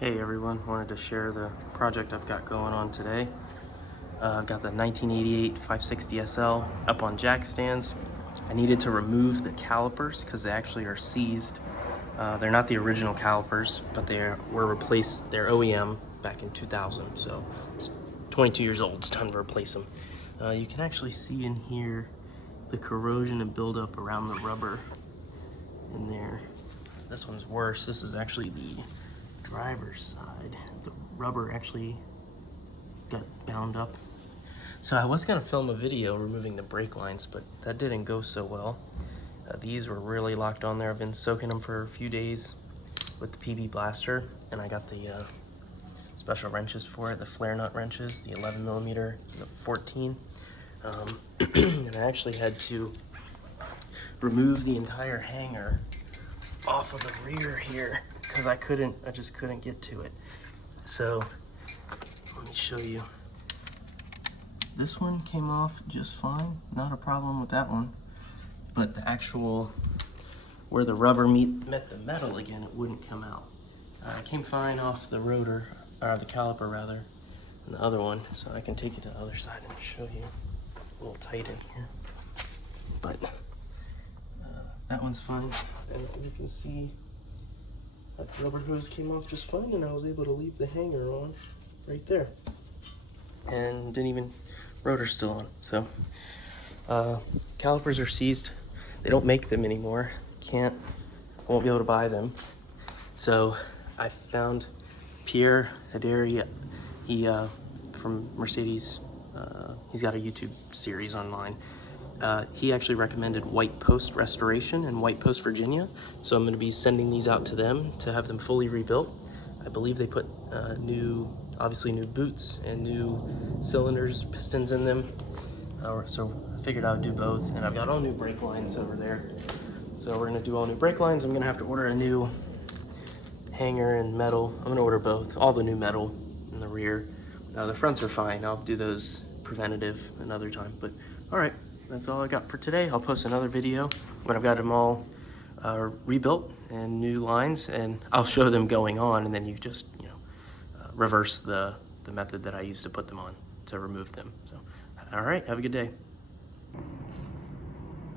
Hey everyone, wanted to share the project I've got going on today. I've got the 1988 560 SL up on jack stands. I needed to remove the calipers because they actually are seized. They're not the original calipers, but they were replaced, they're OEM back in 2000, so it's 22 years old, it's time to replace them. You can actually see in here the corrosion and buildup around the rubber in there. This one's worse. This is actually the driver's side. The rubber actually got bound up. So I was gonna film a video removing the brake lines, but that didn't go so well. These were really locked on there. I've been soaking them for a few days with the PB blaster, and I got the special wrenches for it, the flare nut wrenches, the 11 millimeter, the 14. And I actually had to remove the entire hanger off of the rear here because I just couldn't get to it. So let me show you. This one came off just fine, not a problem with that one. But the actual, where the rubber met the metal again, it wouldn't come out. It came fine off the rotor, or the caliper rather, and the other one. So I can take it to the other side and show you. A little tight in here. But that one's fine. And you can see that rubber hose came off just fine, and I was able to leave the hanger on right there. And didn't even, rotor's still on. So calipers are seized. They don't make them anymore. Won't be able to buy them. So I found Pierre Hederi, he from Mercedes. He's got a YouTube series online. He actually recommended White Post Restoration in White Post, Virginia. So I'm going to be sending these out to them to have them fully rebuilt. I believe they put obviously new boots and new cylinders, pistons in them. So I figured I would do both. And I've got all new brake lines over there. So we're going to do all new brake lines. I'm going to have to order a new hanger and metal. I'm going to order both, all the new metal in the rear. The fronts are fine. I'll do those preventative another time. But all right. That's all I got for today. I'll post another video when I've got them all rebuilt and new lines, and I'll show them going on, and then you just, reverse the method that I used to put them on to remove them. So, all right, have a good day.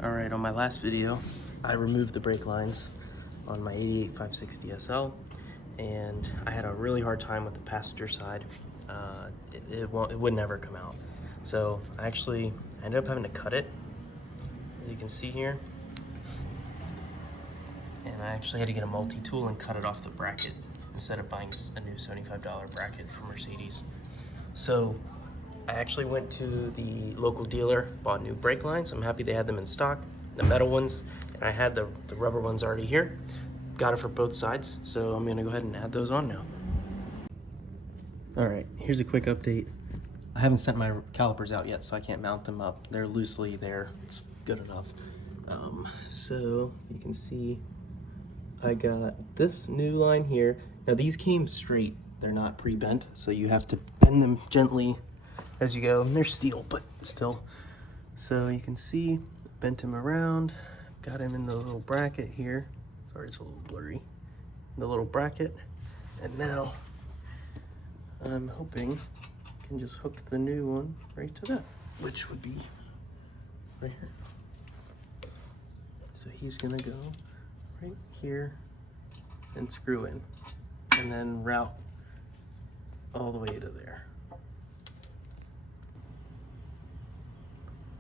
All right, on my last video, I removed the brake lines on my 88 560 SL, and I had a really hard time with the passenger side. It would never come out. So I ended up having to cut it, as you can see here. And I actually had to get a multi-tool and cut it off the bracket instead of buying a new $75 bracket from Mercedes. So I actually went to the local dealer, bought new brake lines. I'm happy they had them in stock, the metal ones, and I had the rubber ones already here. Got it for both sides, so I'm gonna go ahead and add those on now. All right, here's a quick update. I haven't sent my calipers out yet, so I can't mount them up. They're loosely there. It's good enough. So you can see I got this new line here. Now these came straight. They're not pre-bent, so you have to bend them gently as you go. And they're steel, but still. So you can see, bent them around. Got them in the little bracket here. Sorry, it's a little blurry. The little bracket. And now I'm hoping can just hook the new one right to that, which would be right here. So he's gonna go right here and screw in, and then route all the way to there.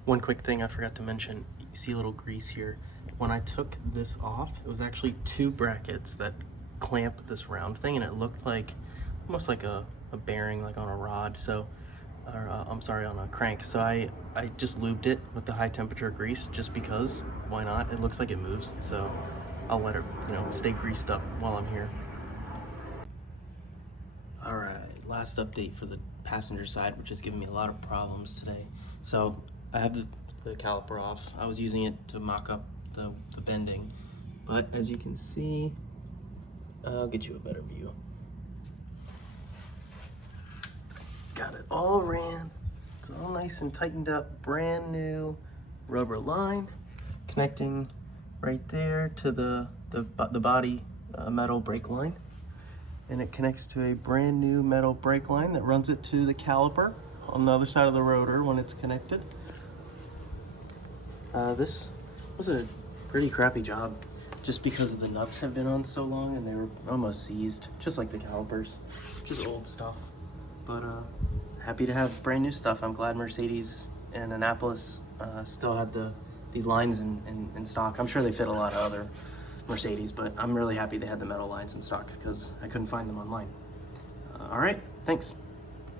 One quick thing I forgot to mention, you see a little grease here. When I took this off, it was actually two brackets that clamp this round thing, and it looked like almost like a bearing, like on a rod. So I'm sorry, on a crank. So I just lubed it with the high temperature grease just because, why not? It looks like it moves, so I'll let it, stay greased up while I'm here. All right, last update for the passenger side, which is giving me a lot of problems today. So I have the caliper off. I was using it to mock up the bending, but as you can see, I'll get you a better view. Got it all ran. It's all nice and tightened up. Brand new rubber line connecting right there to the body metal brake line. and it connects to a brand new metal brake line that runs it to the caliper on the other side of the rotor when it's connected. This was a pretty crappy job just because the nuts have been on so long and they were almost seized, just like the calipers, which is old stuff. But happy to have brand new stuff. I'm glad Mercedes and Annapolis still had these lines in stock. I'm sure they fit a lot of other Mercedes, but I'm really happy they had the metal lines in stock because I couldn't find them online. All right, thanks.